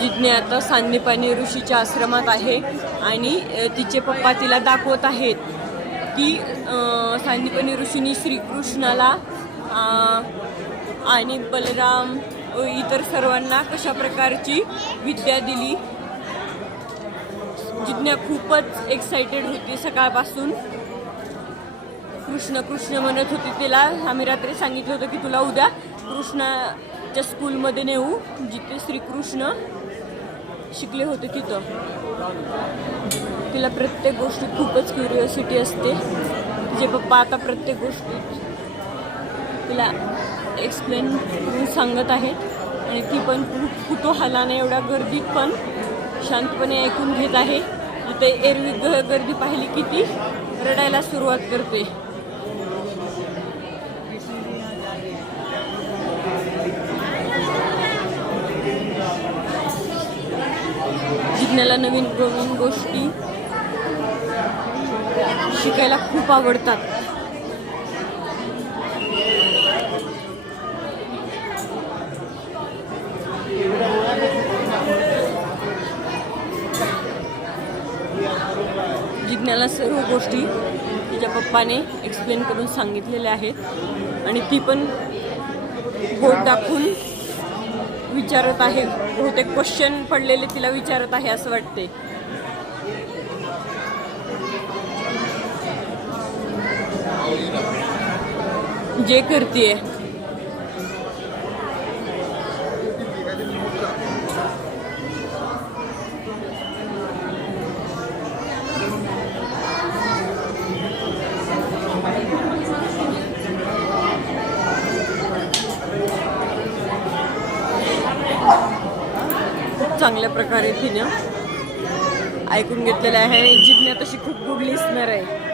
जिज्ञा आता सांदीपनी ऋषीच्या आश्रमात आहे आणि तिचे पप्पा तिला दाखवत आहेत की सांदीपनी ऋषींनी श्रीकृष्णाला आणि बलराम इतर सर्वांना कशा प्रकारची विद्या दिली। जिज्ञा खूपच एक्साइटेड होती सकाळपासून। कृष्ण कृष्ण म्हणत होती। तिला आम्ही रात्री सांगितलं होतं की तुला उद्या कृष्णाच्या स्कूलमध्ये नेऊ जिथे श्रीकृष्ण शिकले होते तिथं। तिला प्रत्येक गोष्टीत खूपच क्युरिओसिटी असते। तिचे पप्पा आता प्रत्येक गोष्टीत तिला एक्सप्लेन करून सांगत आहेत आणि ती पण खूप कुतूहलाने एवढ्या गर्दीत पण शांतपणे ऐकून घेत आहे। तिथे एरवी गर्दी पाहिली की ती रडायला सुरुवात करते। जिज्ञाला नवीन नवीन गोष्टी शिकायला खूप आवडतात। जिज्ञाला सर्व गोष्टी तिच्या पप्पाने एक्सप्लेन करून सांगितलेल्या आहेत आणि ती पण बोट दाखवून विचारत आहे। बहुतेक क्वेश्चन पडलेले तिला विचारत आहे असं वाटते। जे करतीये चांगल्या प्रकारे तिने ऐकून घेतलेलं आहे। जिज्ञा तशी खूप गुड लिसनर आहे।